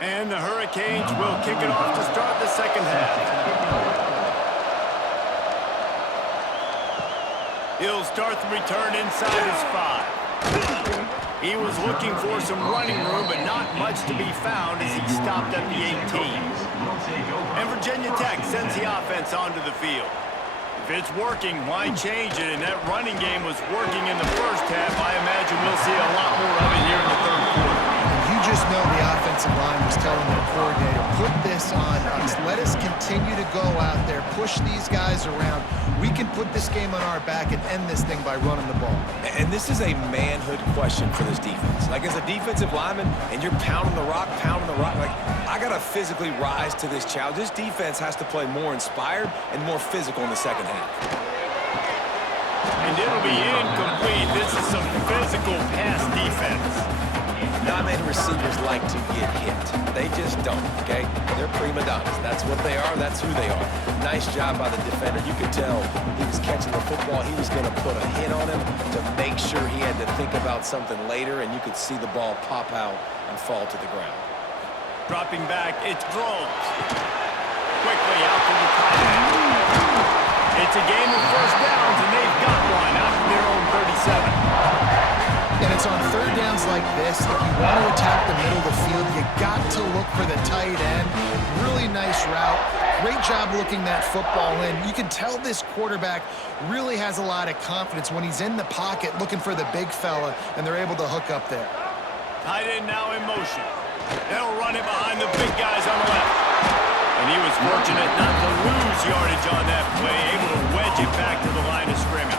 And the Hurricanes will kick it off to start the second half. He'll start the return inside his 5. He was looking for some running room, but not much to be found as he stopped at the 18. And Virginia Tech sends the offense onto the field. If it's working, why change it? And that running game was working in the first half. I imagine we'll see a lot more of it here in the third quarter. You just know the offensive line was telling their coordinator, put this on us. Let us continue to go out there, push these guys around. We can put this game on our back and end this thing by running the ball. And this is a manhood question for this defense. Like, as a defensive lineman, and you're pounding the rock, like, I got to physically rise to this challenge. This defense has to play more inspired and more physical in the second half. And it'll be incomplete. This is some physical pass defense. Diamond receivers like to get hit. They just don't, okay? They're prima donnas. That's what they are. That's who they are. Nice job by the defender. You could tell he was catching the football. He was going to put a hit on him to make sure he had to think about something later, and you could see the ball pop out and fall to the ground. Dropping back, it's Groves. Quickly out to the tight end. It's a game of first downs, and they've got one out from their own 37. And it's on third downs like this. If you want to attack the middle of the field, you got to look for the tight end. Really nice route. Great job looking that football in. You can tell this quarterback really has a lot of confidence when he's in the pocket looking for the big fella, and they're able to hook up there. Tight end now in motion. They'll run it behind the big guys on the left. And he was fortunate not to lose yardage on that play, able to wedge it back to the line of scrimmage.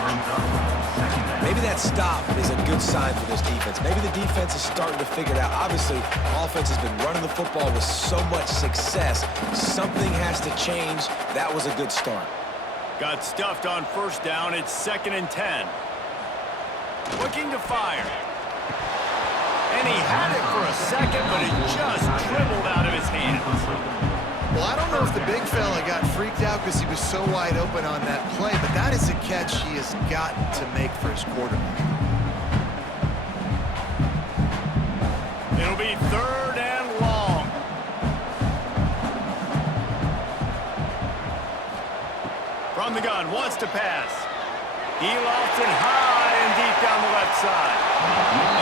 Maybe that stop is a good sign for this defense. Maybe the defense is starting to figure it out. Obviously, offense has been running the football with so much success. Something has to change. That was a good start. Got stuffed on first down. It's 2nd and 10. Looking to fire. And he had it for a second, but it just dribbled out of his hands. Well, I don't know if the big fella got freaked out because he was so wide open on that play, but that is a catch he has got to make for his quarterback. It'll be 3rd and long. From the gun, wants to pass. He lofts it high and deep down the left side.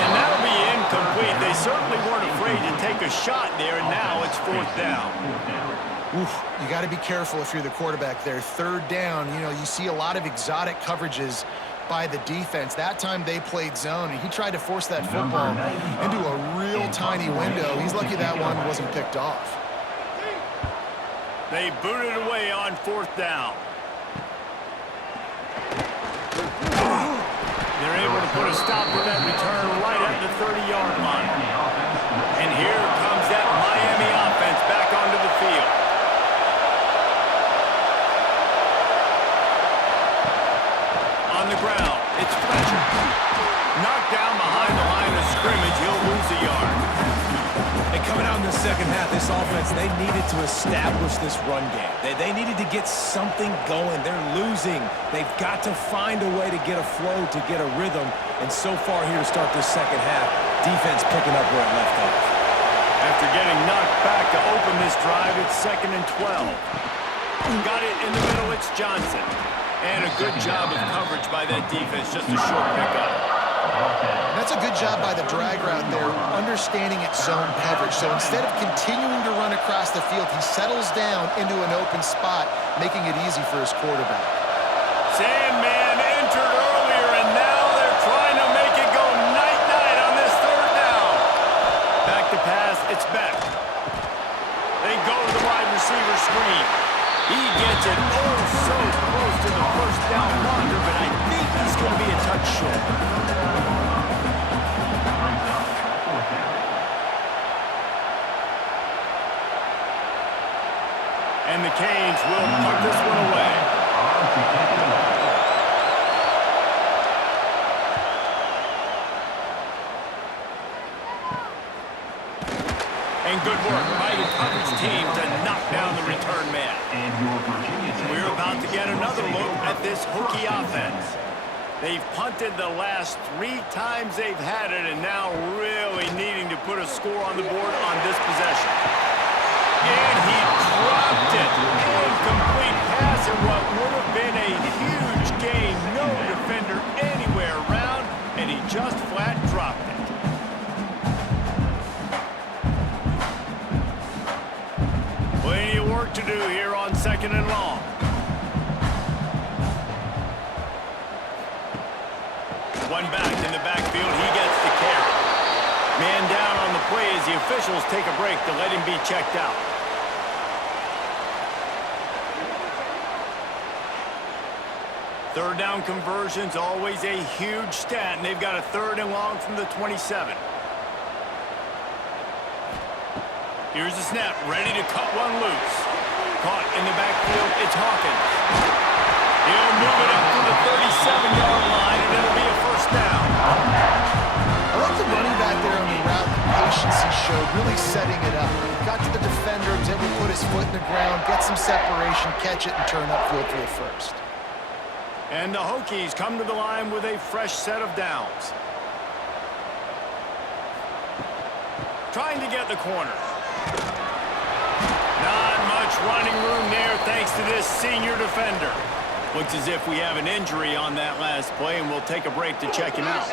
And that'll be incomplete. They certainly weren't afraid to take a shot there, and now it's 4th down. Oof, you got to be careful if you're the quarterback there. 3rd down, you know, you see a lot of exotic coverages by the defense. That time they played zone, and he tried to force that football into a real tiny window. He's lucky that one wasn't picked off. They booted away on 4th down. They're able to put a stop to that return right at the 30-yard line. And here comes that Miami offense back onto the field. On the ground, it's Fletcher. Knocked down behind the line of scrimmage. He'll lose a yard. And coming out in the second half, this offense, they needed to establish this run game. They needed to get something going. They're losing. They've got to find a way to get a flow, to get a rhythm. And so far here to start this second half, defense picking up where it left off. After getting knocked back to open this drive, it's 2nd and 12. Got it in the middle, it's Johnson. And a good job of coverage by that defense, just a short pickup. That's a good job by the drag route there, understanding its zone coverage. So instead of continuing to run across the field, he settles down into an open spot, making it easy for his quarterback. Sandman entered earlier, and now they're trying to make it go night-night on this 3rd down. Back to pass, it's Beck. They go to the wide receiver screen. He gets it so close to the first down marker, but I think he's going to be a touch short. And the Canes will put this one away. And good work by the coverage team to knock down the return man. We're about to get another look at this Hokie offense. They've punted the last 3 times they've had it, and now really needing to put a score on the board on this possession. And he dropped it. Incomplete pass, and what would have been a huge gain. No defender anywhere around, and he just flat dropped it. Plenty of work to do here on 2nd and long. One back in the backfield. He gets the carry. Man down on the play as the officials take a break to let him be checked out. Third down conversions, always a huge stat, and they've got a 3rd and long from the 27. Here's the snap, ready to cut one loose. Caught in the backfield, it's Hawkins. He'll move it up to the 37-yard line, and it'll be a 1st down. I love the running back there on the route, the patience he showed, really setting it up. Got to the defender, was able to put his foot in the ground, get some separation, catch it, and turn upfield for the 1st. And the Hokies come to the line with a fresh set of downs. Trying to get the corner. Not much running room there thanks to this senior defender. Looks as if we have an injury on that last play, and we'll take a break to check him out.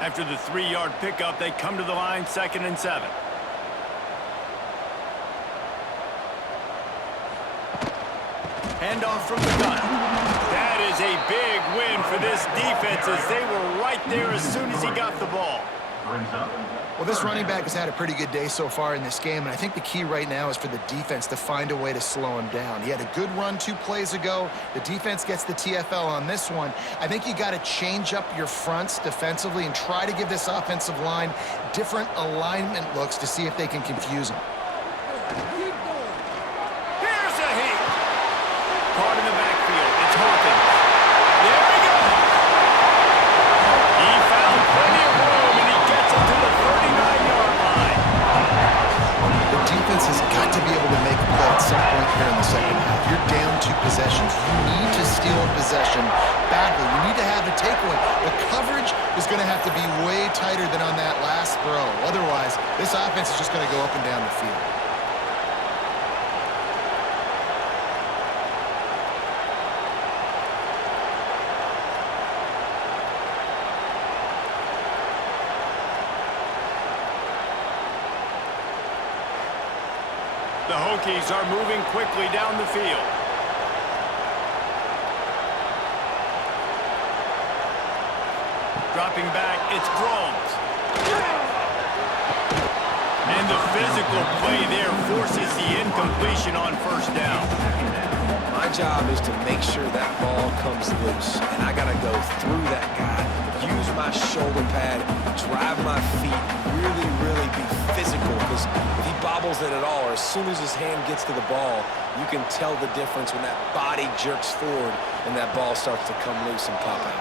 After the 3-yard pickup, they come to the line 2nd and 7. Handoff from the gun. That is a big win for this defense as they were right there as soon as he got the ball. Well, this running back has had a pretty good day so far in this game, and I think the key right now is for the defense to find a way to slow him down. He had a good run 2 plays ago. The defense gets the TFL on this one. I think you got to change up your fronts defensively and try to give this offensive line different alignment looks to see if they can confuse him. Here's a hit. Caught in the backfield. It's Hawkins. There we go. He found plenty of room, and he gets it to the 39-yard line. The defense has got to be able to make a play at some point here in the second half. You're down 2 possessions. You need to steal a possession badly. You need to have a takeaway. The coverage is going to have to be way tighter than on that last throw. Otherwise, this offense is just going to go up and down the field. The Hokies are moving quickly down the field. Dropping back, it's Groves. And the physical play there forces the incompletion on 1st down. My job is to make sure that ball comes loose, and I got to go through that guy, use my shoulder pad, drive my feet, really be physical, because if he bobbles it at all, or as soon as his hand gets to the ball, you can tell the difference when that body jerks forward and that ball starts to come loose and pop out.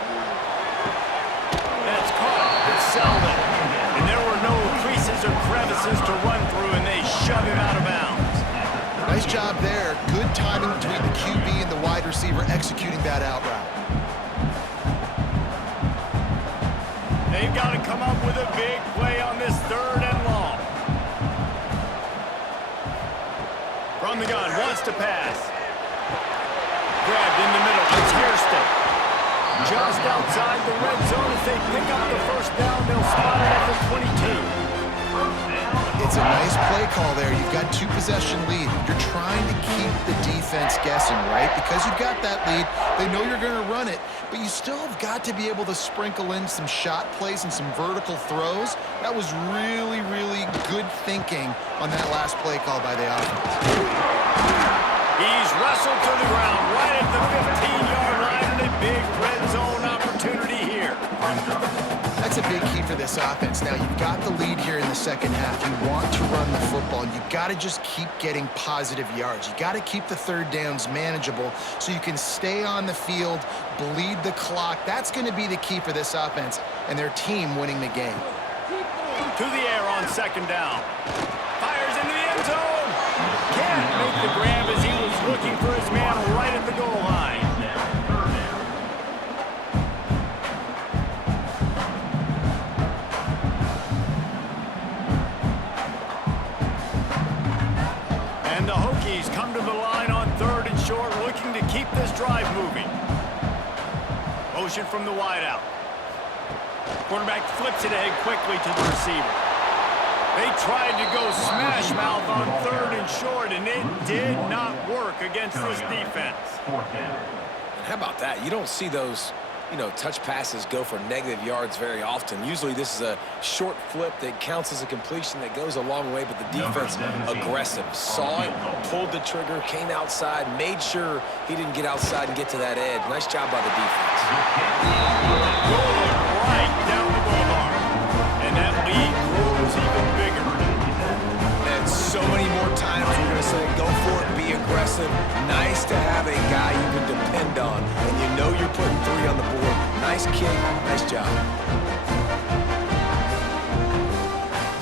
That's caught. It's Selden. And there were no creases or crevices to run through, and they shove him out of bounds. Nice job there. Good timing between the QB and the wide receiver executing that out route. They've got to come up with a big play on this 3rd and long. From the gun, wants to pass. Grabbed in the middle. It's Hairston. Just outside the red zone as they pick up the 1st down. They'll spot it at the 22. It's a nice play call there. You've got 2-possession lead. You're trying to keep the defense guessing, right? Because you've got that lead, they know you're going to run it, but you still have got to be able to sprinkle in some shot plays and some vertical throws. That was really good thinking on that last play call by the offense. He's wrestled to the ground right at the 15-yard line, and a big red zone opportunity here. That's a big key for this offense. Now, you've got the lead here in the second half. You want to run the football. You've got to just keep getting positive yards. You've got to keep the 3rd downs manageable so you can stay on the field, bleed the clock. That's going to be the key for this offense and their team winning the game. To the air on 2nd down. Fires into the end zone. Can't make the grab as he was looking for his man right at the goal line. And the Hokies come to the line on 3rd and short, looking to keep this drive moving. Motion from the wideout. Quarterback flips it ahead quickly to the receiver. They tried to go smash mouth on 3rd and short, and it did not work against this defense. And how about that? You don't see those, touch passes go for negative yards very often. Usually this is a short flip that counts as a completion that goes a long way, but the defense aggressive. Saw it, pulled the trigger, came outside, made sure he didn't get outside and get to that edge. Nice job by the defense. Right down the boulevard. And that lead grows even bigger. And so many more times we're going to say, go for it, be aggressive. Nice to have a guy you can depend on, and you know you're putting 3 on the board. Nice kick, nice job.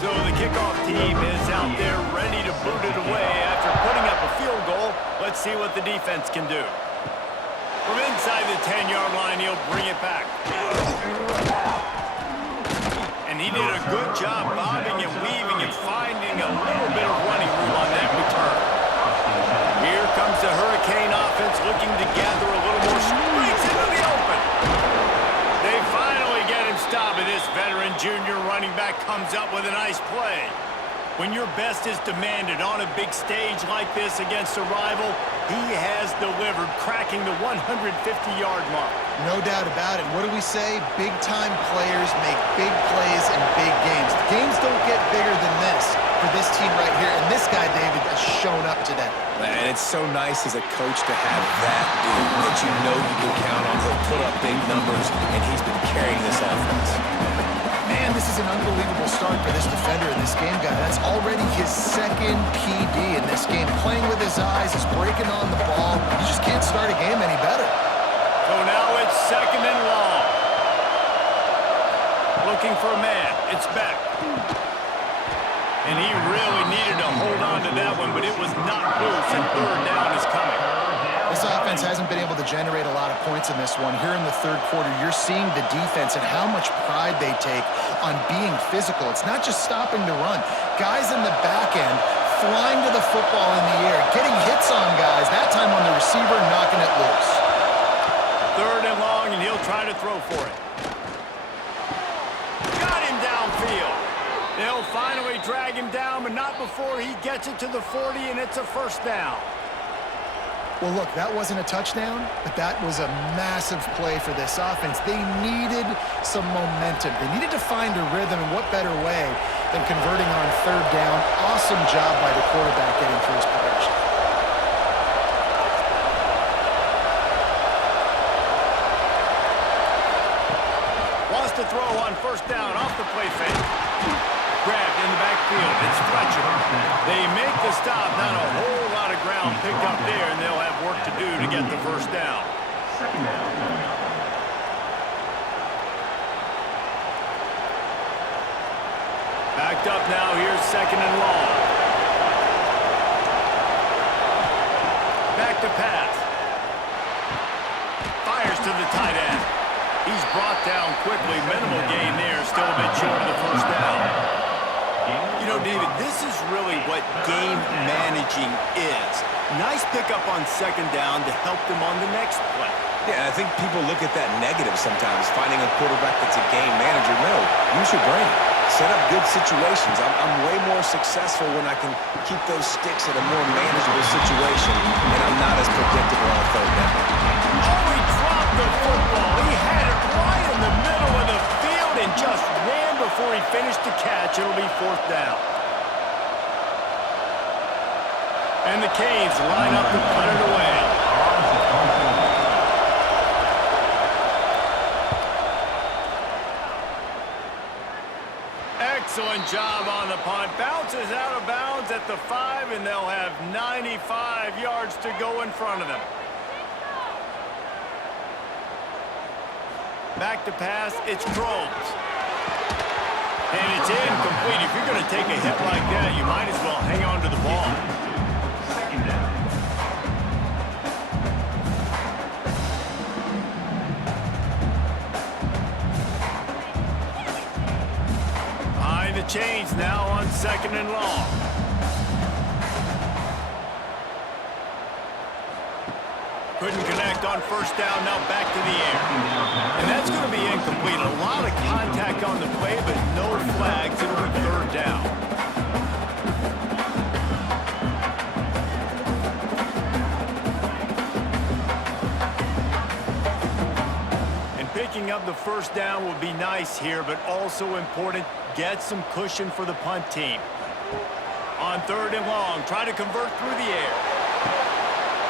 So the kickoff team is out there ready to boot it away after putting up a field goal. Let's see what the defense can do. From inside the 10-yard line, he'll bring it back. And he did a good job bobbing and weaving and finding a little bit of running room on that return. Here comes the Hurricane offense looking to gather a little more space into the open. They finally get him stopped, and this veteran junior running back comes up with a nice play. When your best is demanded on a big stage like this against a rival, he has delivered, cracking the 150-yard mark. No doubt about it. What do we say? Big-time players make big plays in big games. The games don't get bigger than this for this team right here, and this guy, David, has shown up today. And it's so nice as a coach to have that dude that you know you can count on. He'll put up big numbers, and he's been carrying this offense. Man, this is an unbelievable start for this defender in this game, guy. That's already his 2nd PD in this game. Playing with his eyes, he's breaking on the ball. You just can't start a game any better. So now it's 2nd and long. Looking for a man. It's Beck. And he really needed to hold on to that one, but it was not loose, and 3rd down is coming. This offense hasn't been able to generate a lot of points in this one. Here in the 3rd quarter, you're seeing the defense and how much pride they take on being physical. It's not just stopping to run. Guys in the back end flying to the football in the air, getting hits on guys, that time on the receiver, knocking it loose. 3rd and long, and he'll try to throw for it. Got him downfield. They'll finally drag him down, but not before he gets it to the 40, and it's a 1st down. Well, look, that wasn't a touchdown, but that was a massive play for this offense. They needed some momentum. They needed to find a rhythm, and what better way than converting on 3rd down. Awesome job by the quarterback getting through his progression. Wants to throw on 1st down off the play fake. Grabbed in the backfield. It's Fletcher. They make the stop. Not a whole lot of ground picked up there, and they'll have work to do to get the 1st down. 2nd down. Backed up now. Here's 2nd and long. Back to pass. Fires to the tight end. He's brought down quickly. Minimal gain there. Still a bit short of the 1st down. You know, David, this is really what game managing is. Nice pickup on 2nd down to help them on the next play. Yeah, I think people look at that negative sometimes, finding a quarterback that's a game manager. No, use your brain. Set up good situations. I'm way more successful when I can keep those sticks in a more manageable situation, and I'm not as predictable on a 3rd down. Oh, he dropped the football. He had it right in the middle of the field and just ran before he finished the catch. It'll be 4th down. And the Canes line up to put it away. Excellent job on the punt. Bounces out of bounds at the 5, and they'll have 95 yards to go in front of them. Back to pass, it's Groves. And it's incomplete. If you're going to take a hit like that, you might as well hang on to the ball. 2nd down. a change now on 2nd and long. Couldn't connect on 1st down, now back to the air. And that's going to be incomplete. A lot of contact on the play, but no flags. It'll be 3rd down. And picking up the 1st down will be nice here, but also important, get some cushion for the punt team. On 3rd and long, try to convert through the air.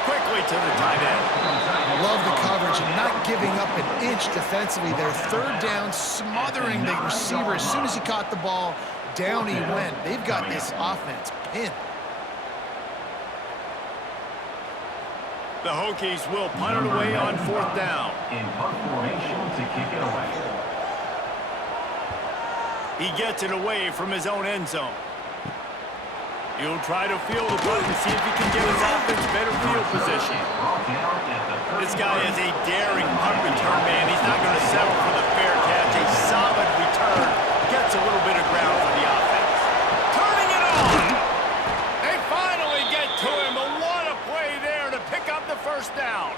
Quickly to the tight end. Love the coverage and not giving up an inch defensively. Their 3rd down, smothering the receiver. As soon as he caught the ball, down he went. They've got this offense pinned. The Hokies will punt it away on 4th down. In punt formation to kick it away. He gets it away from his own end zone. He'll try to field the punt and see if he can get his offense better field position. This guy is a daring punt return man. He's not going to settle for the fair catch. A solid return. Gets a little bit of ground for the offense. Turning it on! They finally get to him. But what a play there to pick up the 1st down.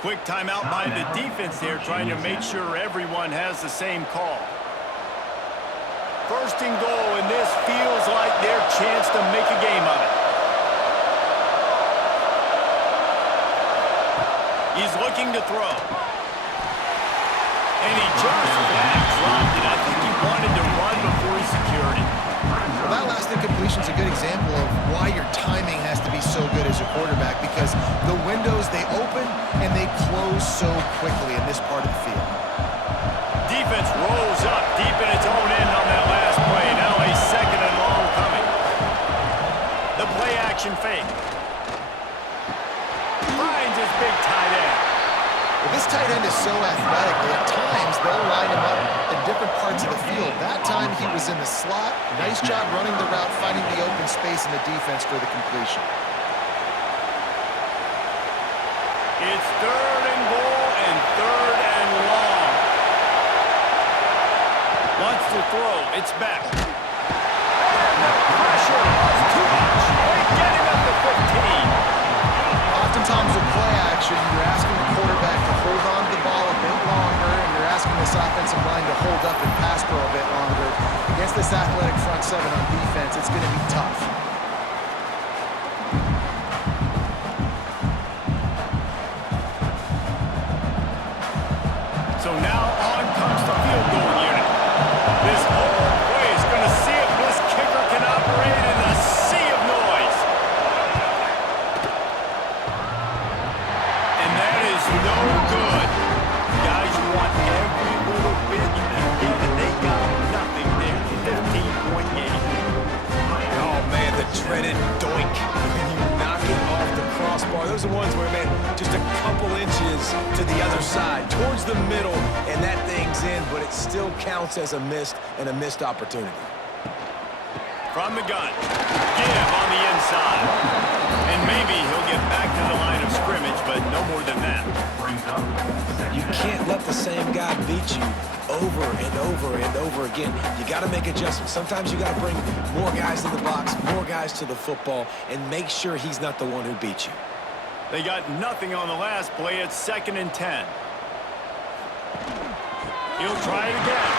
Quick timeout by the defense there, trying to make sure everyone has the same call. 1st and goal, and this feels like their chance to make a game of it. He's looking to throw. And he just dropped it. I think he wanted to run before he secured it. Well, that last incompletion is a good example of why your timing has to be so good as a quarterback, because the windows, they open and they close so quickly in this part of the field. Defense rolls up deep in its own end on that last play. Now a 2nd and long coming. The play action fake. Finds his big tight end. Well, this tight end is so athletic that at times they'll line him up in different parts of the field. That time he was in the slot. Nice job running the route, finding the open space in the defense for the completion. It's 3rd and goal and 3rd and long. Wants to throw. It's back. Pressure was too much. They get him at the 15. Oftentimes with play action, you're asking the quarterback to hold on to the ball a bit longer, and you're asking this offensive line to hold up and pass pro a bit longer. Against this athletic front 7 on defense, it's going to be tough. So now on comes the field goal unit. This whole play is going to see if this kicker can operate in a sea of noise. And that is no good. Guys, you want every little bit you can get, and they got nothing there. 15-point game. Oh, man, the dreaded doink. When you knock it off the crossbar. Those are ones where, man, just a couple inches to the other side, towards the middle, and that thing's in, but it still counts as a missed opportunity. From the gun. Give on the inside. And maybe he'll get back to the line of scrimmage, but no more than that. You can't let the same guy beat you over and over and over again. You got to make adjustments. Sometimes you got to bring more guys in the box, more guys to the football, and make sure he's not the one who beat you. They got nothing on the last play. It's 2nd and 10. He'll try it again.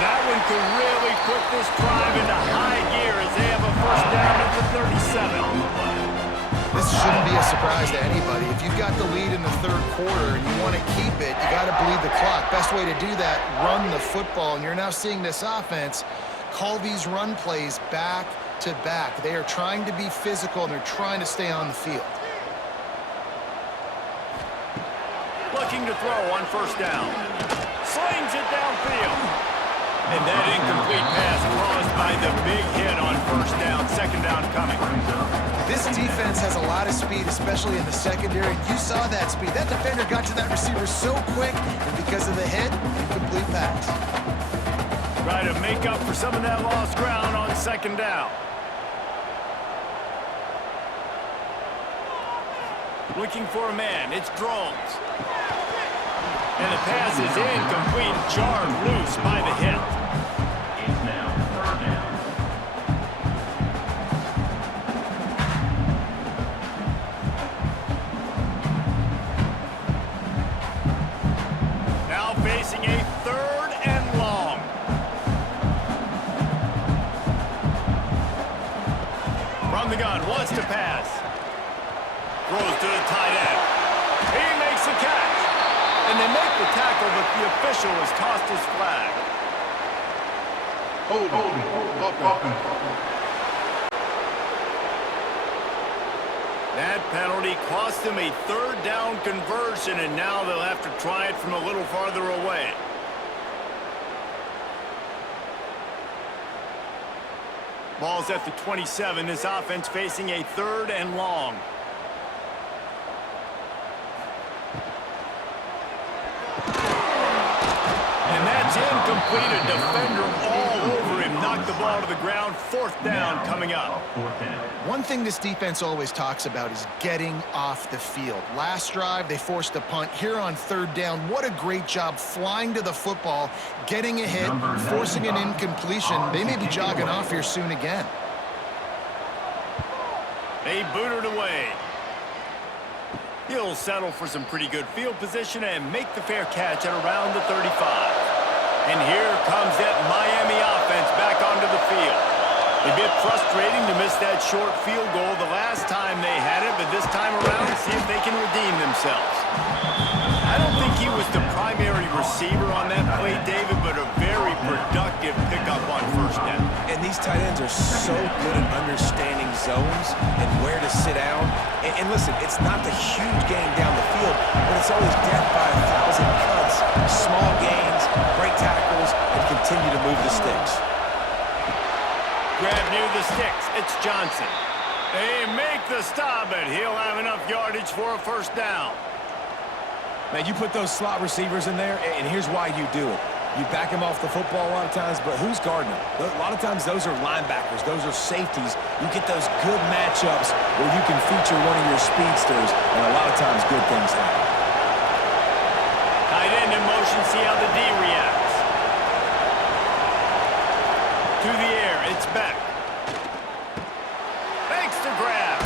That one could really put this drive into high gear as they have a 1st down at the 37. This shouldn't be a surprise to anybody. If you've got the lead in the 3rd quarter and you want to keep it, you got to bleed the clock. Best way to do that, run the football. And you're now seeing this offense call these run plays back to back. They are trying to be physical, and they're trying to stay on the field. Looking to throw on 1st down. Slings it downfield. And that incomplete pass caused by the big hit on 1st down. 2nd down coming. This defense has a lot of speed, especially in the secondary. You saw that speed. That defender got to that receiver so quick, and because of the hit, incomplete pass. Try to make up for some of that lost ground on 2nd down. Looking for a man. It's Drones. And the pass is incomplete, jarred loose by the hit. It's now third down. Now facing a 3rd and long. From the gun, wants to pass. Throws to the tight end. He makes the catch. And they make the tackle, but the official has tossed his flag. That penalty cost them a 3rd down conversion, and now they'll have to try it from a little farther away. Ball's at the 27. This offense facing a 3rd and long. And that's incomplete. A defender all over him. Knocked the ball to the ground. 4th down coming up. Fourth down. One thing this defense always talks about is getting off the field. Last drive, they forced a punt. Here on 3rd down, what a great job flying to the football, getting a hit, forcing an incompletion. They may be jogging off here soon again. They boot it away. He'll settle for some pretty good field position and make the fair catch at around the 35. And here comes that Miami offense back onto the field. A bit frustrating to miss that short field goal the last time they had it, but this time around, see if they can redeem themselves. I don't think he was the primary receiver on that play, David, but a very productive pickup on 1st down. And these tight ends are so good at understanding zones and where to sit down. And listen, it's not the huge gain down the field, but it's always death by 1,000 cuts, small gains, break tackles, and continue to move the sticks. Grab near the sticks. It's Johnson. They make the stop, but he'll have enough yardage for a 1st down. Man, you put those slot receivers in there, and here's why you do it. You back them off the football a lot of times, but who's guarding them? A lot of times those are linebackers. Those are safeties. You get those good matchups where you can feature one of your speedsters, and a lot of times good things happen. Tight end in motion, see how the D reacts. To the air, it's Beck. Makes the grab.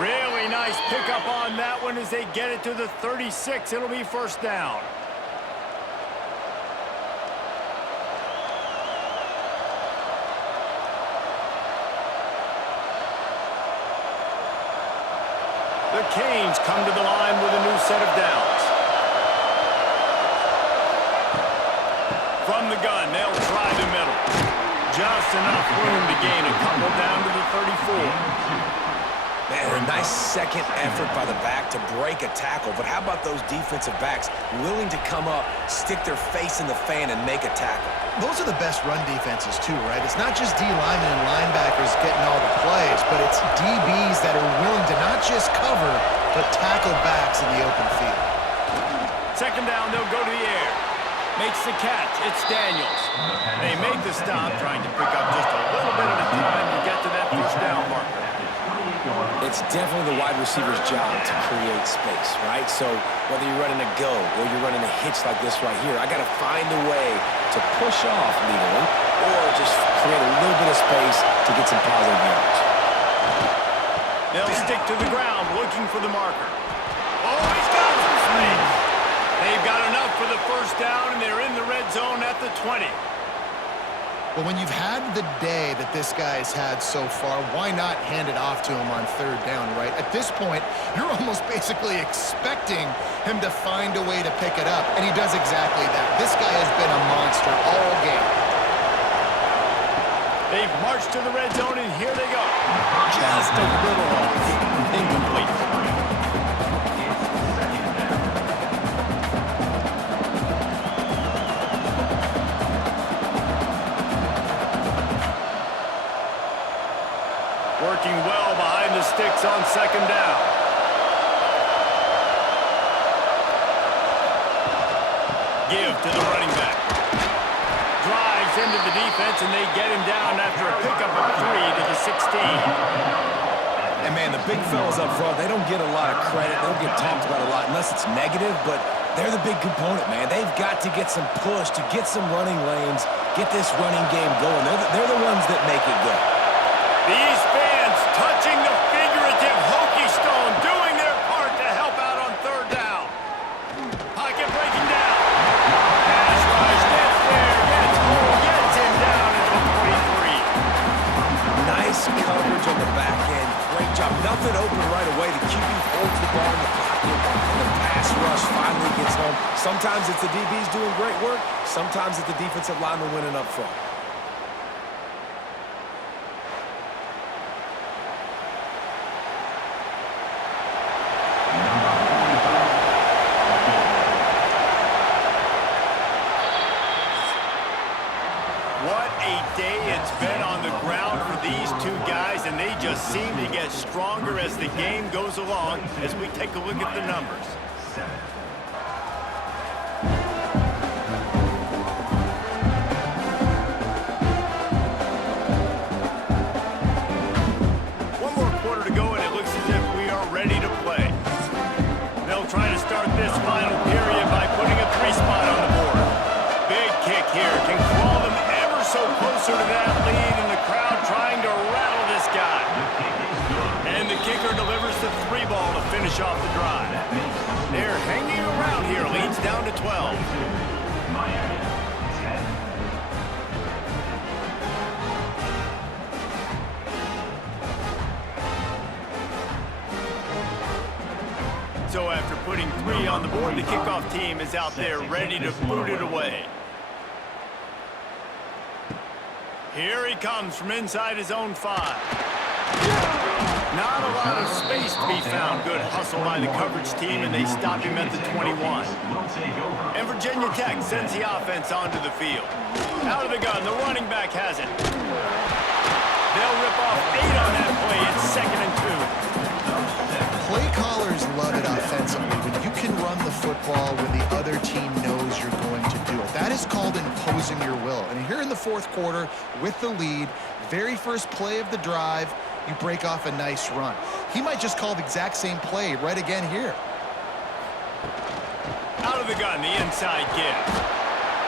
Really nice pickup on that one as they get it to the 36. It'll be 1st down. The Canes come to the line with a new set of downs. From the gun, they'll try the middle. Just enough room to gain a couple down to the 34. Man, a nice second effort by the back to break a tackle, but how about those defensive backs willing to come up, stick their face in the fan, and make a tackle? Those are the best run defenses too, right? It's not just D linemen and linebackers getting all the plays, but it's DBs that are willing to not just cover, but tackle backs in the open field. 2nd down, they'll go to the air. Makes the catch. It's Daniels. They make the stop, trying to pick up just a little bit at a time to get to that 1st down marker. It's definitely the wide receiver's job to create space, right? So whether you're running a go or you're running a hitch like this right here, I got to find a way to push off legally or just create a little bit of space to get some positive yards. They'll stick to the ground looking for the marker. Oh, he's got some space. They've got enough for the 1st down, and they're in the red zone at the 20. But when you've had the day that this guy's had so far, why not hand it off to him on 3rd down, right? At this point, you're almost basically expecting him to find a way to pick it up, and he does exactly that. This guy has been a monster all game. They've marched to the red zone, and here they go. Just a little off. Incomplete. Working well behind the sticks on 2nd down. Give to the running back. Drives into the defense, and they get him down after a pickup of 3 to the 16. And man, the big fellas up front, they don't get a lot of credit. They don't get talked about a lot unless it's negative, but They're the big component, man. They've got to get some push, to get some running lanes, get this running game going. They're the ones that make it go. These fans touching the figurative Hokie stone, doing their part to help out on third down. Pocket breaking down. Pass rush gets there, gets home, gets him down at the 23. Nice coverage on the back end. Great job. Nothing open right away. The QB holds the ball in the pocket, and the pass rush finally gets home. Sometimes it's the DBs doing great work. Sometimes it's the defensive lineman winning up front. What a day it's been on the ground for these two guys, and they just seem to get stronger as the game goes along as we take a look at the numbers. One more quarter to go, and it looks as if we are ready to play. They'll try to start this final period by putting a 3 spot on the board. Big kick here can claw them ever so closer to that lead, and the crowd trying to rattle this guy. And the kicker delivers the 3 ball to finish off the drive. They're hanging around here, leads down to 12. Miami, 10. So after putting 3 on the board, the kickoff team is out there ready to boot it away. Here he comes from inside his own 5. Not a lot of space to be found. Good hustle by the coverage team, and they stop him at the 21. And Virginia Tech sends the offense onto the field. Out of the gun, the running back has it. They'll rip off 8 on that play. It's 2nd and 2. Play callers love it offensively when you can run the football when the other team knows you're going to do it. That is called imposing your will. And here in the 4th quarter, with the lead, very first play of the drive, you break off a nice run. He might just call the exact same play right again here. Out of the gun, the inside give.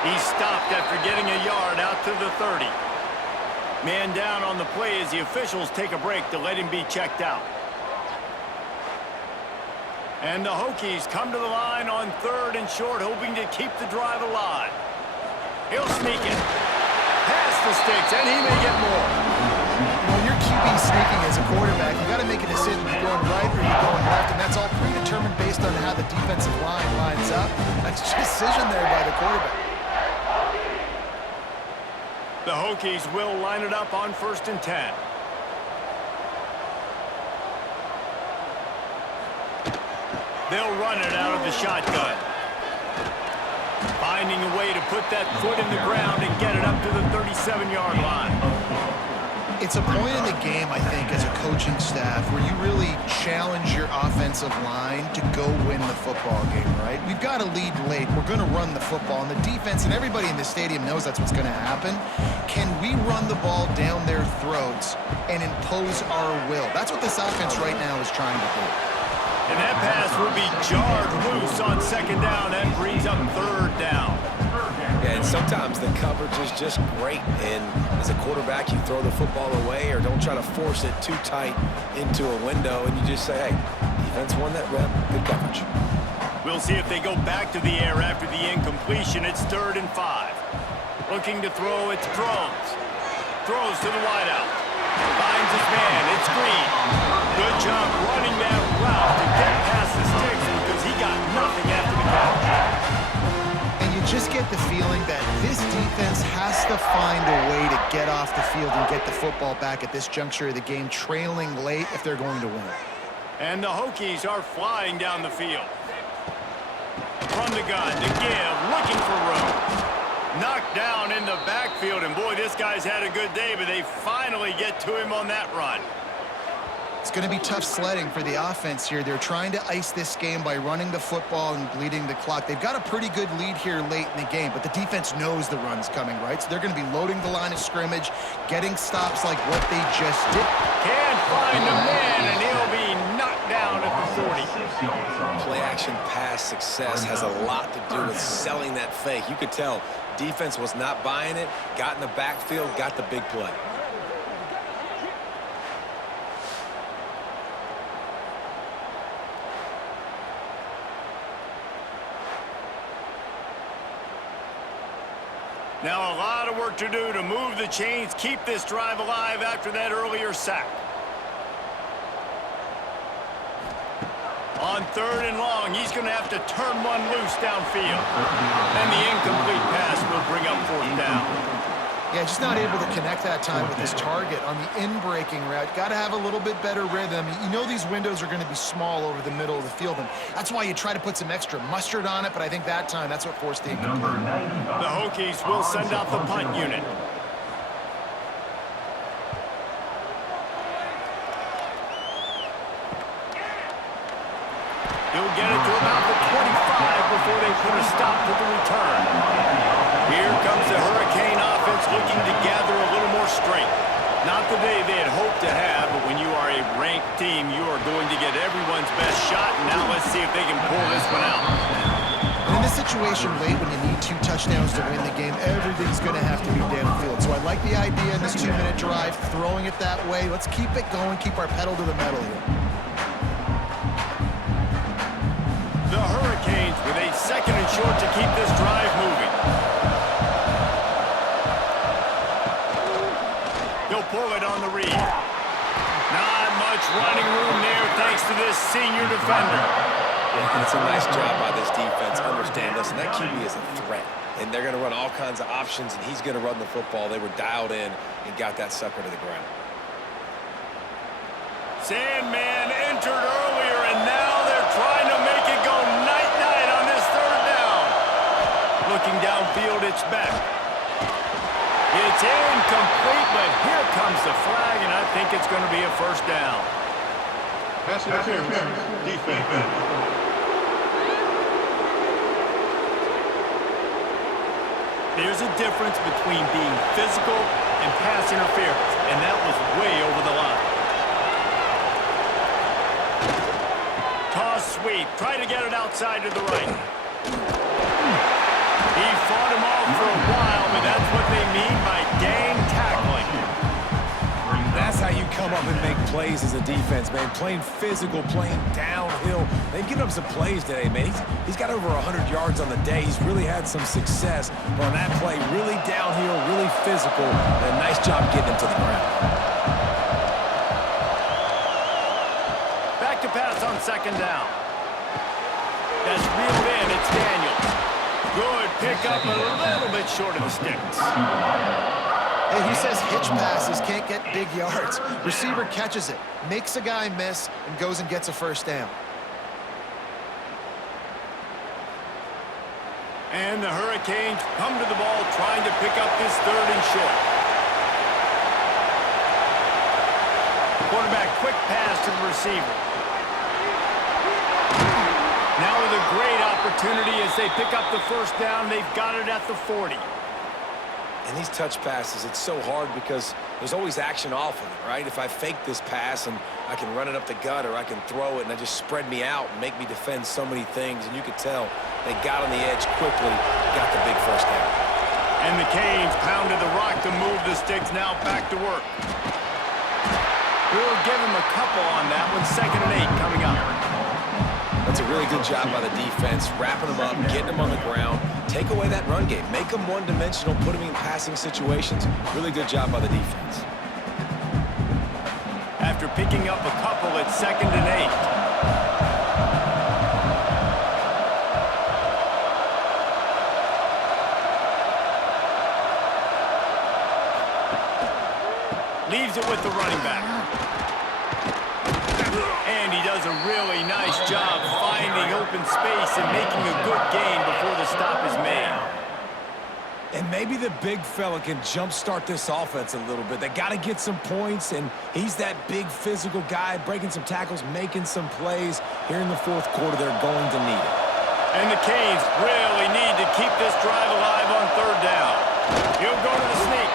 He stopped after getting a yard out to the 30. Man down on the play as the officials take a break to let him be checked out. And the Hokies come to the line on 3rd and short, hoping to keep the drive alive. He'll sneak it. Pass the sticks, and he may get more. When you're QB sneaking as a quarterback, you got to make a decision. You're going right or you're going left, and that's all predetermined based on how the defensive line lines up. That's a decision there by the quarterback. The Hokies will line it up on 1st and 10. They'll run it out of the shotgun. Finding a way to put that foot in the ground and get it up to the 37-yard line. It's a point in the game, I think, as a coaching staff where you really challenge your offensive line to go win the football game, right? We've got to lead late. We're going to run the football. And the defense and everybody in the stadium knows that's what's going to happen. Can we run the ball down their throats and impose our will? That's what this offense right now is trying to do. And that pass will be jarred loose on 2nd down. That brings up 3rd down. And sometimes the coverage is just great. And as a quarterback, you throw the football away or don't try to force it too tight into a window. And you just say, hey, defense won that rep. Good coverage. We'll see if they go back to the air after the incompletion. It's 3rd and 5. Looking to throw, it's Drones. Throws to the wideout. Finds his man. It's Green. Good job running that route to get past the sticks because he got nothing after the catch. And you just get the feeling that this defense has to find a way to get off the field and get the football back at this juncture of the game, trailing late if they're going to win. And the Hokies are flying down the field. From the gun to give, looking for room. Knocked down in the backfield, and boy, this guy's had a good day, but they finally get to him on that run. It's going to be tough sledding for the offense here. They're trying to ice this game by running the football and bleeding the clock. They've got a pretty good lead here late in the game, but the defense knows the run's coming, right? So they're going to be loading the line of scrimmage, getting stops like what they just did. Can't find a man, and he'll be knocked down at the 40. Play action pass success has a lot to do with selling that fake. You could tell defense was not buying it, got in the backfield, got the big play. Now a lot of work to do to move the chains, keep this drive alive after that earlier sack. On 3rd and long, he's going to have to turn one loose downfield. And the incomplete pass will bring up 4th down. Yeah, just not able to connect that time with his target on the in-breaking route. Got to have a little bit better rhythm. You know these windows are going to be small over the middle of the field, and that's why you try to put some extra mustard on it, but I think that time that's what forced the incomplete. The Hokies will send out the punt unit. He'll get it to about the 25 before they put a stop to the return. Here comes the Hurricane offense looking to gather a little more strength. Not the day they had hoped to have, but when you are a ranked team, you are going to get everyone's best shot. And now let's see if they can pull this one out. In this situation late when you need 2 touchdowns to win the game, everything's going to have to be downfield. So I like the idea in this 2-minute drive, throwing it that way. Let's keep it going, keep our pedal to the metal here. The Hurricanes with a 2nd and short to keep this drive moving. He'll pull it on the read. Not much running room there thanks to this senior defender. Yeah, and it's a nice job by this defense. Understand, listen, that QB is a threat. And they're going to run all kinds of options, and he's going to run the football. They were dialed in and got that sucker to the ground. Sandman entered earlier, and now they're trying to make it go night-night on this 3rd down. Looking downfield, it's back. It's incomplete, but here comes the flag, and I think it's going to be a 1st down. Pass interference, defense. There's a difference between being physical and pass interference, and that was way over the line. Toss sweep. Try to get it outside to the right. He fought him off for a while, but that's what they mean by gang tackling. That's how you come up and make plays as a defense, man. Playing physical, playing downhill. They've given up some plays today, man. He's got over 100 yards on the day. He's really had some success. But on that play, really downhill, really physical, and a nice job getting him to the ground. Back to pass on 2nd down. That's reeled in. It's Daniels. Good pickup, a little bit short of the sticks. Hey, who says hitch passes can't get big yards? Receiver catches it, makes a guy miss, and goes and gets a 1st down. And the Hurricanes come to the ball trying to pick up this 3rd and short. Quarterback quick pass to the receiver. Now with a great opportunity as they pick up the 1st down. They've got it at the 40. And these touch passes, it's so hard because there's always action off of it, right? If I fake this pass and I can run it up the gut or I can throw it and it just spread me out and make me defend so many things. And you could tell they got on the edge quickly, got the big 1st down. And the Canes pounded the rock to move the sticks. Now back to work. We'll give him a couple on that one. 2nd and 8 coming up. That's a really good job by the defense, wrapping them up, getting them on the ground. Take away that run game. Make them one-dimensional, put them in passing situations. Really good job by the defense. After picking up a couple, it's 2nd and 8. Leaves it with the running back. And he does a really nice job finding open space and making a good gain before the stop is made. And maybe the big fella can jumpstart this offense a little bit. They got to get some points, and he's that big physical guy, breaking some tackles, making some plays. Here in the 4th quarter, they're going to need it. And the Canes really need to keep this drive alive on 3rd down. He'll go to the sneak.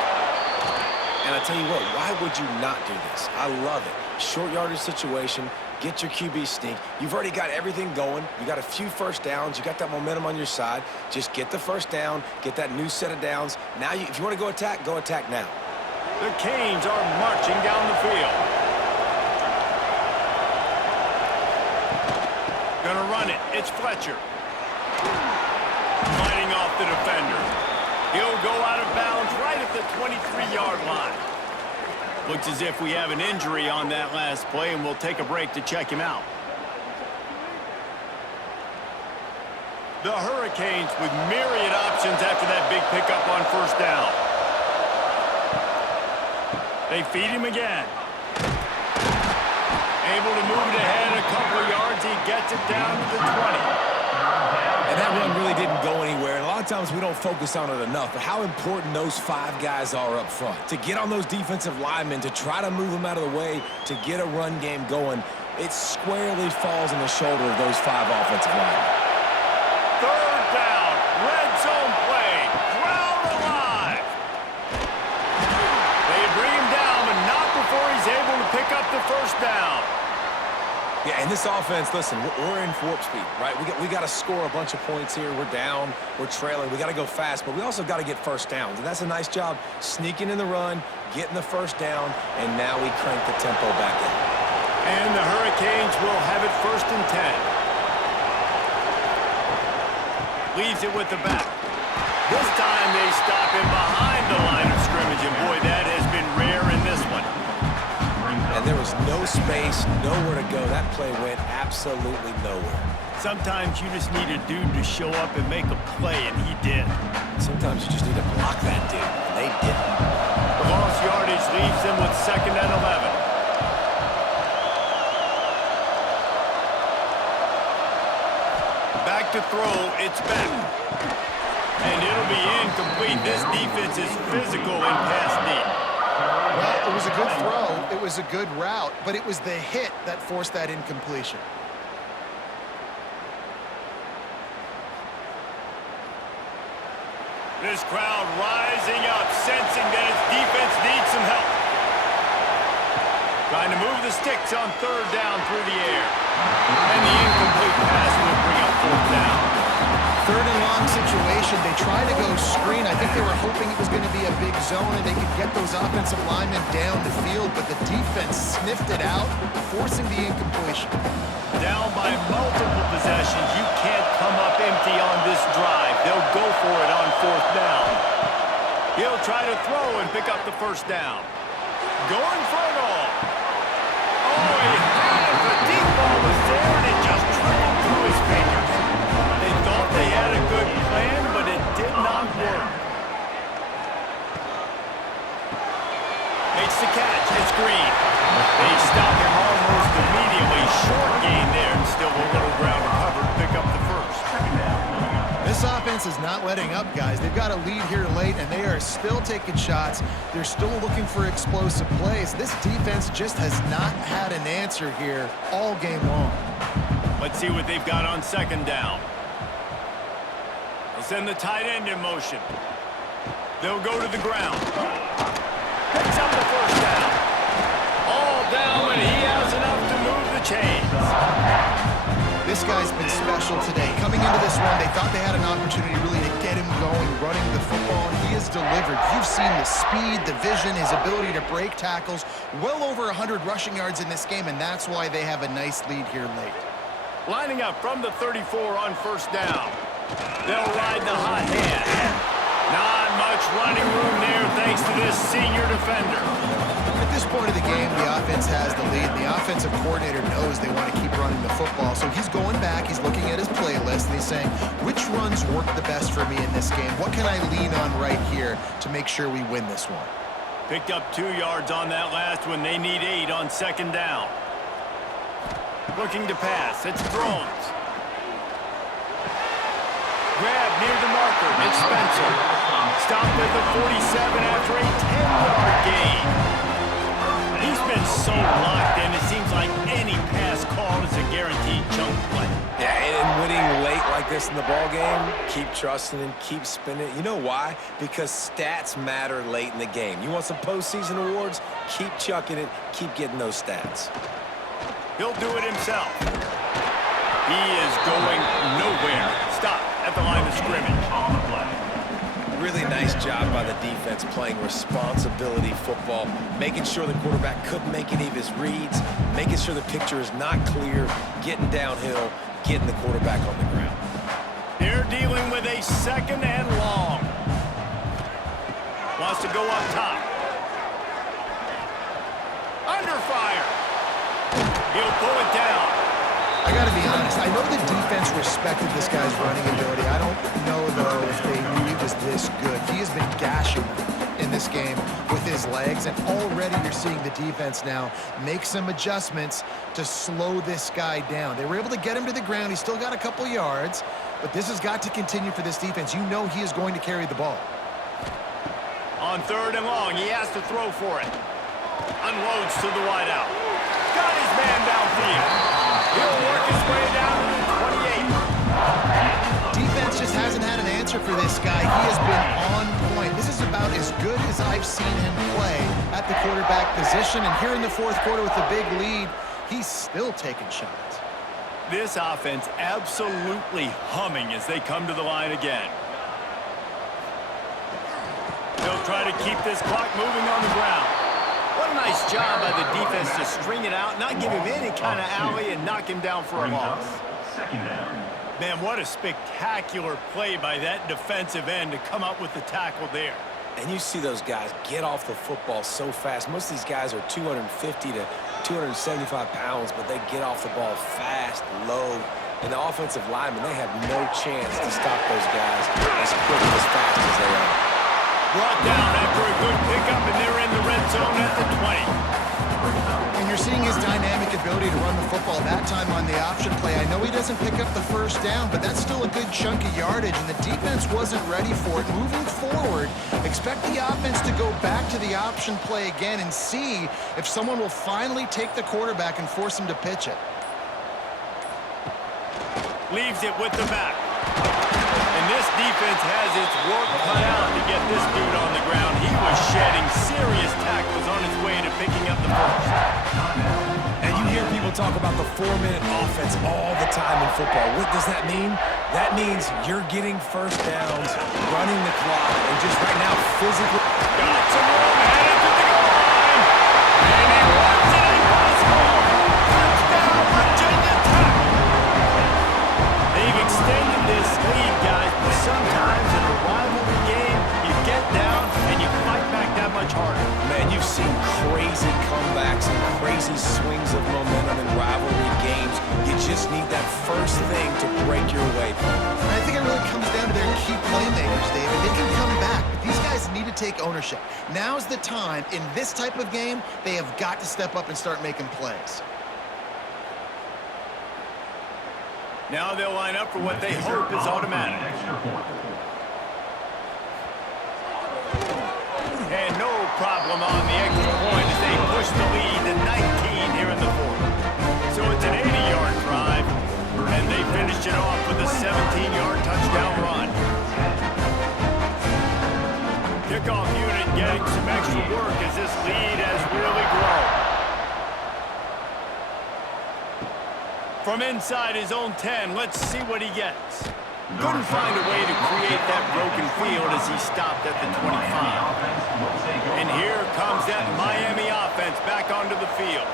And I tell you what, why would you not do this? I love it. short yardage situation, get your QB sneak. You've already got everything going. You got a few first downs. You got that momentum on your side. Just get the first down, get that new set of downs. Now, if you want to go attack now. The Canes are marching down the field. Gonna run it. It's Fletcher. Fighting off the defender. He'll go out of bounds right at the 23-yard line. Looks as if we have an injury on that last play, and we'll take a break to check him out. The Hurricanes with myriad options after that big pickup on first down. They feed him again. Able to move it ahead a couple of yards. He gets it down to the 20. And that run really didn't go anywhere. And a lot of times we don't focus on it enough, but how important those 5 guys are up front. To get on those defensive linemen, to try to move them out of the way, to get a run game going, it squarely falls on the shoulder of those 5 offensive linemen. Third down. Red zone play. Crowd alive. They bring him down, but not before he's able to pick up the first down. Yeah, and this offense, listen, we're in warp speed, right? We got to score a bunch of points here. We're down, we're trailing. We got to go fast, but we also got to get first downs. And that's a nice job sneaking in the run, getting the first down, and now we crank the tempo back in. And the Hurricanes will have it 1st and 10. Leaves it with the back. This time they stop him behind the line of scrimmage, and boy, that has been rare in this one. And there was no space, nowhere to go. That play went absolutely nowhere. Sometimes you just need a dude to show up and make a play, and he did. Sometimes you just need to block that dude, and they didn't. The lost yardage leaves them with 2nd and 11. Back to throw, it's back. And it'll be incomplete. This defense is physical in pass deep. Well, it was a good throw, it was a good route, but it was the hit that forced that incompletion. This crowd rising up, sensing that its defense needs some help. Trying to move the sticks on 3rd down through the air. And the incomplete pass will bring up 4th down. 3rd and long situation. They try to go screen. I think they were hoping it was going to be a big zone and they could get those offensive linemen down the field, but the defense sniffed it out, forcing the incompletion. Down by multiple possessions. You can't come up empty on this drive. They'll go for it on 4th down. He'll try to throw and pick up the first down. Going for it all. Oh, he had it. The deep ball was there, and it just trickled through his fingers. They thought they had a good plan, but it did not work. Makes the catch. It's Green. They stop him almost immediately. Short gain there, and still a little ground to cover to pick up the first. This offense is not letting up, guys. They've got a lead here late, and they are still taking shots. They're still looking for explosive plays. This defense just has not had an answer here all game long. Let's see what they've got on 2nd down. They'll send the tight end in motion. They'll go to the ground. Picks up the first down. All down, and he has enough to move the chains. This guy's been special today. Coming into this one, they thought they had an opportunity really to get him going, running the football, and he has delivered. You've seen the speed, the vision, his ability to break tackles. Well over 100 rushing yards in this game, and that's why they have a nice lead here late. Lining up from the 34 on 1st down. They'll ride the hot hand. Not much running room there thanks to this senior defender. At this point of the game, the offense has the lead. The offensive coordinator knows they want to keep running the football, so he's going back, he's looking at his playlist, and he's saying, which runs work the best for me in this game? What can I lean on right here to make sure we win this one? Picked up 2 yards on that last one. They need 8 on 2nd down. Looking to pass. It's Thrones. Grab near the marker. It's Spencer. Stopped at the 47 after a 10-yard gain. He's been so locked in, it seems like any pass call is a guaranteed chunk play. Yeah, and winning late like this in the ball game, keep trusting and keep spinning. You know why? Because stats matter late in the game. You want some postseason awards? Keep chucking it. Keep getting those stats. He'll do it himself. He is going nowhere. Stop at the line of scrimmage. On the play. Really nice job by the defense playing responsibility football, making sure the quarterback couldn't make any of his reads, making sure the picture is not clear, getting downhill, getting the quarterback on the ground. They're dealing with a 2nd and long. Wants to go up top. Under fire. He'll pull it down. I got to be honest, I know the defense respected this guy's running ability. I don't know, though, if they knew he was this good. He has been gashing in this game with his legs, and already you're seeing the defense now make some adjustments to slow this guy down. They were able to get him to the ground. He's still got a couple yards, but this has got to continue for this defense. You know he is going to carry the ball. On 3rd and long, he has to throw for it. Unloads to the wideout. Got his man downfield. He'll work his way down to the 28. Defense just hasn't had an answer for this guy. He has been on point. This is about as good as I've seen him play at the quarterback position. And here in the 4th quarter with the big lead, he's still taking shots. This offense absolutely humming as they come to the line again. They'll try to keep this clock moving on the ground. What a nice job by the defense to string it out, not give him any kind of alley, and knock him down for a loss. 2nd down. Man, what a spectacular play by that defensive end to come up with the tackle there. And you see those guys get off the football so fast. Most of these guys are 250 to 275 pounds, but they get off the ball fast, low. And the offensive linemen, they have no chance to stop those guys as quick and as fast as they are. Brought down after a good pickup, and they're in the red zone at the 20. And you're seeing his dynamic ability to run the football, that time on the option play. I know he doesn't pick up the 1st down, but that's still a good chunk of yardage, and the defense wasn't ready for it. Moving forward, expect the offense to go back to the option play again and see if someone will finally take the quarterback and force him to pitch it. Leaves it with the back. And this defense has its work cut out to get this dude on the ground. He was shedding serious tackles on his way to picking up the 1st. And you hear people talk about the 4-minute offense all the time in football. What does that mean? That means you're getting 1st downs, running the clock, and just right now physically. Got some room, headed to the goal line. And he runs it impossible. Touchdown, Virginia Tech. They've extended this lead, guys, but sometimes in a rivalry game, you get down and you fight back that much harder. Man, you've seen crazy comebacks and crazy swings of momentum in rivalry games. You just need that first thing to break your way. I think it really comes down to their key playmakers, David. They can come back, but these guys need to take ownership. Now's the time. In this type of game, they have got to step up and start making plays. Now they'll line up for what they hope is automatic. And no problem on the extra point as they push the lead to 19 here in the 4th. So it's an 80-yard drive, and they finish it off with a 17-yard touchdown run. Kickoff unit getting some extra work as this lead has really grown. From inside his own 10, let's see what he gets. Couldn't find a way to create that broken field as he stopped at the 25. And here comes that Miami offense back onto the field.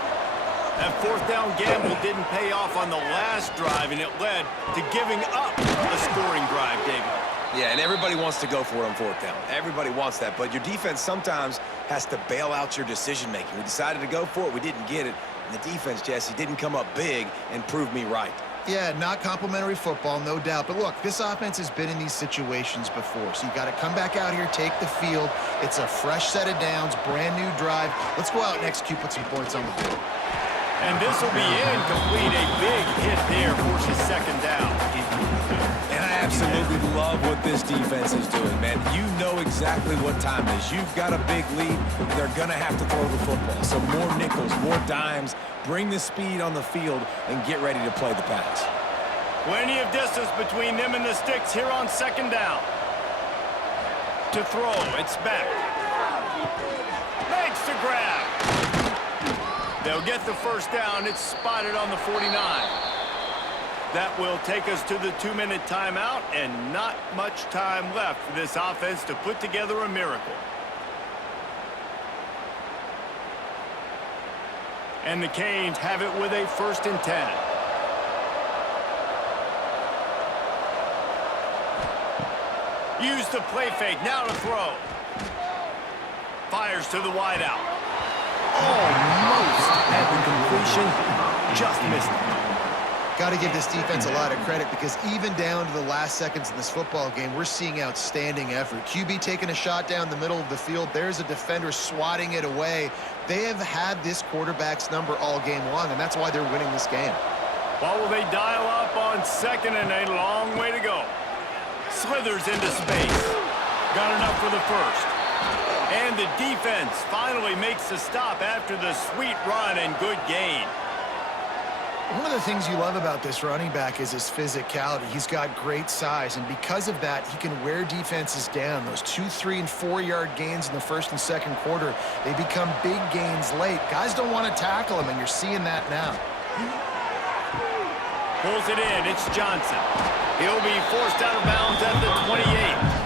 That 4th down gamble didn't pay off on the last drive, and it led to giving up a scoring drive, David. Yeah, and everybody wants to go for it on 4th down. Everybody wants that, but your defense sometimes has to bail out your decision-making. We decided to go for it. We didn't get it. And the defense, Jesse, didn't come up big and prove me right. Yeah, not complimentary football, no doubt. But look, this offense has been in these situations before. So you got to come back out here, take the field. It's a fresh set of downs, brand new drive. Let's go out and execute, put some points on the board. And this will be incomplete. A big hit there forces 2nd down. And I absolutely love what this defense is doing, man. You know exactly what time it is. You've got a big lead. They're going to have to throw the football. So more nickels, more dimes. Bring the speed on the field and get ready to play the pass. Plenty of distance between them and the sticks here on second down. To throw, it's back. Makes the grab. They'll get the first down. It's spotted on the 49. That will take us to the 2-minute timeout, and not much time left for this offense to put together a miracle. And the Canes have it with a 1st and 10. Use the play fake, now to throw. Fires to the wideout. Almost at the completion, just missed it. Got to give this defense a lot of credit because even down to the last seconds in this football game, we're seeing outstanding effort. QB taking a shot down the middle of the field. There's a defender swatting it away. They have had this quarterback's number all game long, and that's why they're winning this game. Well, will they dial up on 2nd and a long way to go? Slithers into space. Got enough for the first. And the defense finally makes the stop after the sweet run and good gain. One of the things you love about this running back is his physicality. He's got great size, and because of that, he can wear defenses down. Those 2-, 3-, and 4-yard gains in the 1st and 2nd quarter, they become big gains late. Guys don't want to tackle him, and you're seeing that now. Pulls it in. It's Johnson. He'll be forced out of bounds at the 28.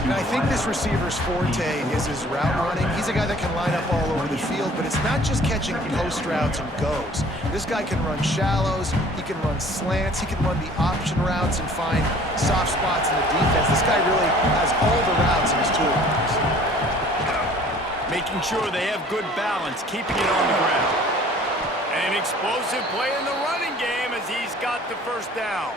And I think this receiver's forte is his route running. He's a guy that can line up all over the field, but it's not just catching post routes and goes. This guy can run shallows, he can run slants, he can run the option routes and find soft spots in the defense. This guy really has all the routes in his toolbox. Making sure they have good balance, keeping it on the ground. An explosive play in the running game as he's got the first down.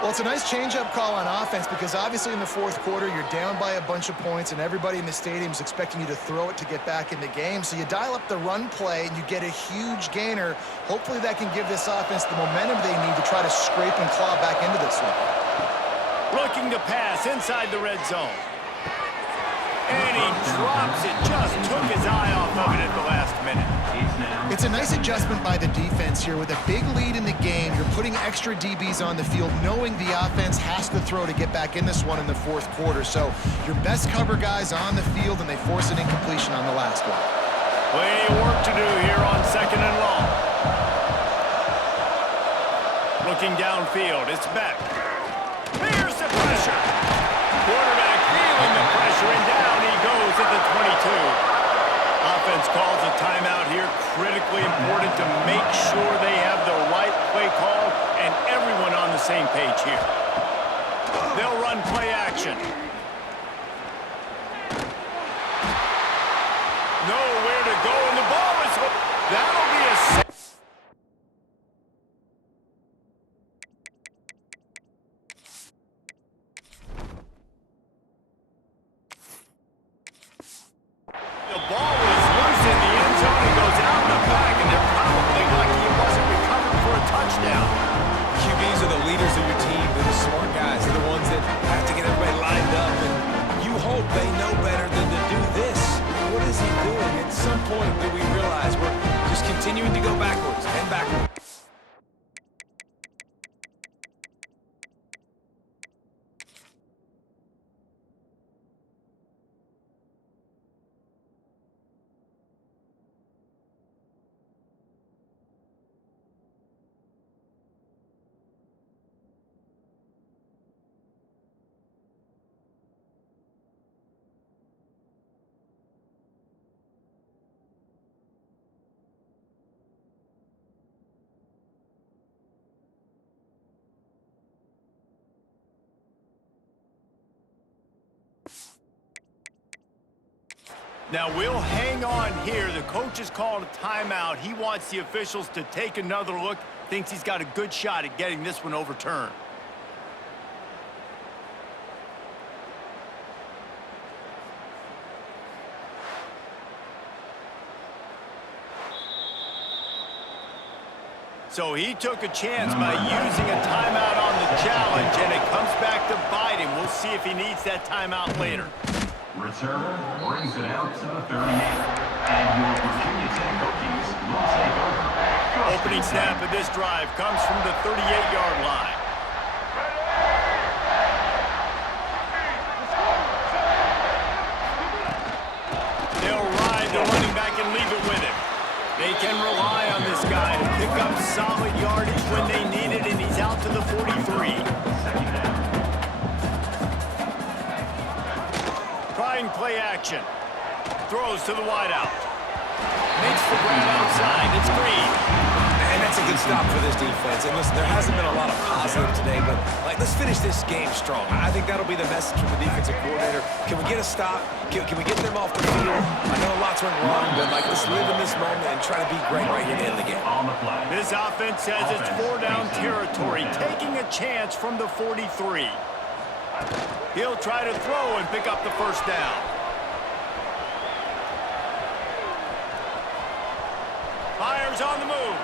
Well, it's a nice change-up call on offense because obviously in the 4th quarter, you're down by a bunch of points and everybody in the stadium is expecting you to throw it to get back in the game. So you dial up the run play and you get a huge gainer. Hopefully that can give this offense the momentum they need to try to scrape and claw back into this one. Looking to pass inside the red zone. And he drops it. Just took his eye off of it at the last minute. It's a nice adjustment by the defense here. With a big lead in the game, you're putting extra DBs on the field, knowing the offense has to throw to get back in this one in the 4th quarter. So your best cover guys on the field, and they force an incompletion on the last one. Plenty of work to do here on 2nd and long. Looking downfield, it's Beck. Here's the pressure. Quarterback feeling the pressure, and down he goes at the 22. Offense calls a timeout here. Critically important to make sure they have the right play call and everyone on the same page here. They'll run play action. Nowhere to go, and the ball is... That'll be a... The ball was loose in the end zone and goes out the back, and they're probably lucky it wasn't recovered for a touchdown. QBs are the leaders of your team. They're the smart guys. They're the ones that have to get everybody lined up, and you hope they know better than to do this. What is he doing? At some point, do we realize we're just continuing to go backwards and backwards? Now we'll hang on here. The coach has called a timeout. He wants the officials to take another look. Thinks he's got a good shot at getting this one overturned. So he took a chance by using a timeout on the challenge, and it comes back to bite him. We'll see if he needs that timeout later. Return brings it out to the 38, and your Virginia Tech Hokies will take over. Opening snap of this drive comes from the 38-yard line. They'll ride the running back and leave it with him. They can rely on this guy to pick up solid yardage when they need it, and he's out to the 43. Trying play action. Throws to the wideout. Makes the grab outside. It's Green. And that's a good stop for this defense. And listen, there hasn't been a lot of positive today, but let's finish this game strong. I think that'll be the message from the defensive coordinator. Can we get a stop? Can we get them off the field? I know lots went wrong, but let's live in this moment and try to be great right here to end the game. This offense says it's 4-down territory, taking a chance from the 43. He'll try to throw and pick up the first down. Fires on the move.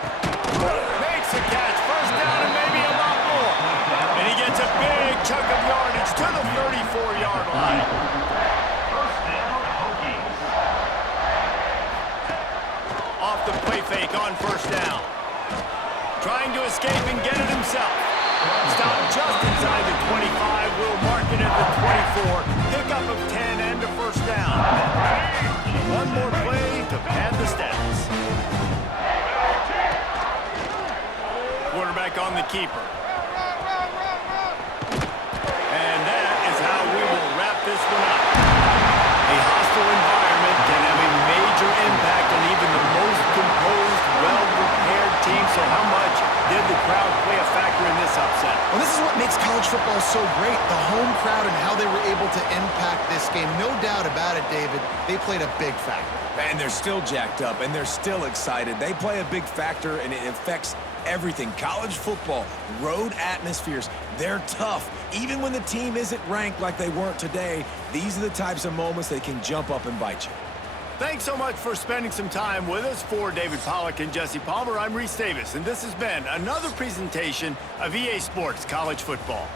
Makes a catch. First down and maybe a lot more. And he gets a big chunk of yardage to the 34-yard line. First down, Hokies. Off the play fake on first down. Trying to escape and get it himself. Stopped just inside the 25. Will mark it at the 24. Pickup of 10 and a first down. One more play to pad the stats. Quarterback on the keeper. And that is how we will wrap this one up. A hostile environment can have a major impact on even the most composed, well-prepared team. So how much did the crowd play a factor in this upset? Well, this is what makes college football so great, the home crowd and how they were able to impact this game. No doubt about it, David. They played a big factor. And they're still jacked up, and they're still excited. They play a big factor, and it affects everything. College football, road atmospheres, they're tough. Even when the team isn't ranked like they weren't today, these are the types of moments that can jump up and bite you. Thanks so much for spending some time with us. For David Pollack and Jesse Palmer, I'm Reese Davis, and this has been another presentation of EA Sports College Football.